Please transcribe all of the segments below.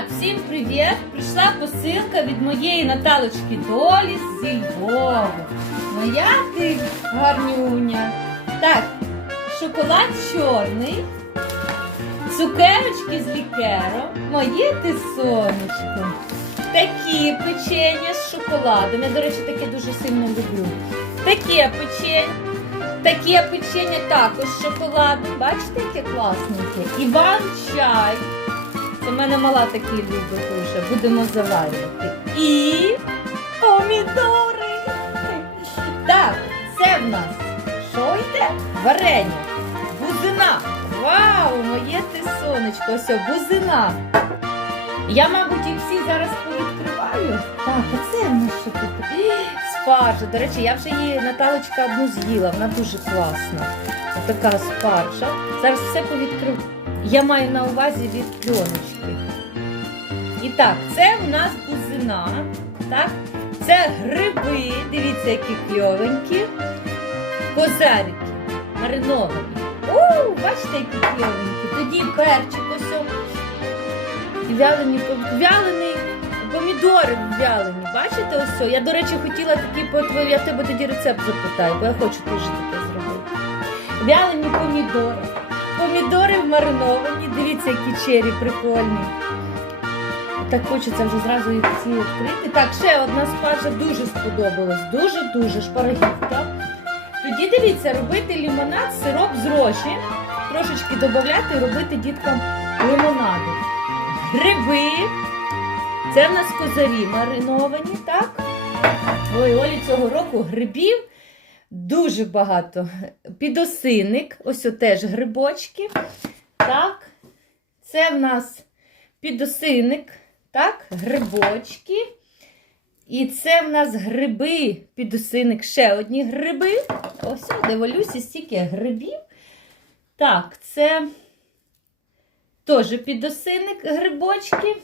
Так, всім привіт! Прийшла посилка від моєї Наталочки Долі зі Львову. Моя ти гарнюня. Так, шоколад чорний, цукерочки з лікером, моє ти сонечко. Такі печення з шоколадом. Я, до речі, таке дуже сильно люблю. Таке печення. Таке печення також з шоколадом. Бачите, яке класненьке? Іван чай. Це в мене мала такі любить дуже. Будемо заварювати. І помідори. Так, це в нас що йде? Варення. Бузина. Вау, моє ти сонечко. Ось бузина. Я, мабуть, їх всі зараз повідкриваю. Так, а це в нас що тут? Спаржа. До речі, я вже її Наталочка одну з'їла, вона дуже класна. Така спаржа. Зараз все повідкриваю. Я маю на увазі від пленочки. І так, це в нас бузина. Так? Це гриби, дивіться, які кльовенькі. Козарики мариновані. У, бачите, які кльовенькі. Тоді перчик ось. Вялені, вялений, помідори вялені. Бачите ось? Я, до речі, хотіла такі, я тебе тоді рецепт запитаю, бо я хочу теж таке зробити. Вялені помідори. Помідори мариновані, дивіться, які чері прикольні. Так хочеться вже зразу їх всі відкрити. Так, ще одна спаржа дуже сподобалась. Дуже-дуже шпарагівка. Тоді дивіться, робити лимонад, сироп з рожі, трошечки додати і робити діткам лимонаду. Гриби. Це в нас козарі мариновані, так? Ой, Олі цього року грибів дуже багато. Підосинник, ось теж грибочки. Так. Це в нас підосинник, так, грибочки. І це в нас гриби, підосинник, ще одні гриби. Ось, дивлюся, стільки грибів. Так, це теж підосинник, грибочки.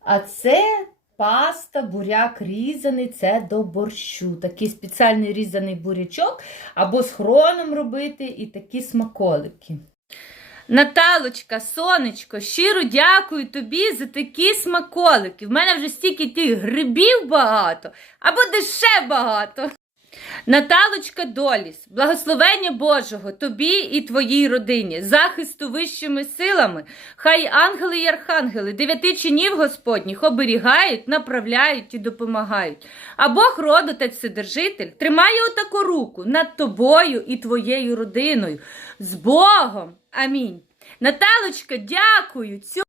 А це паста, буряк різаний, це до борщу. Такий спеціальний різаний бурячок, або з хроном робити, і такі смаколики. Наталочка, сонечко, щиро дякую тобі за такі смаколики. В мене вже стільки тих грибів багато, або деше багато. Наталочка Доліс, благословення Божого тобі і твоїй родині, захисту вищими силами, хай ангели й архангели, дев'яти чинів Господніх оберігають, направляють і допомагають. А Бог роду та вседержитель тримає отаку руку над тобою і твоєю родиною. З Богом! Амінь. Наталочка, дякую!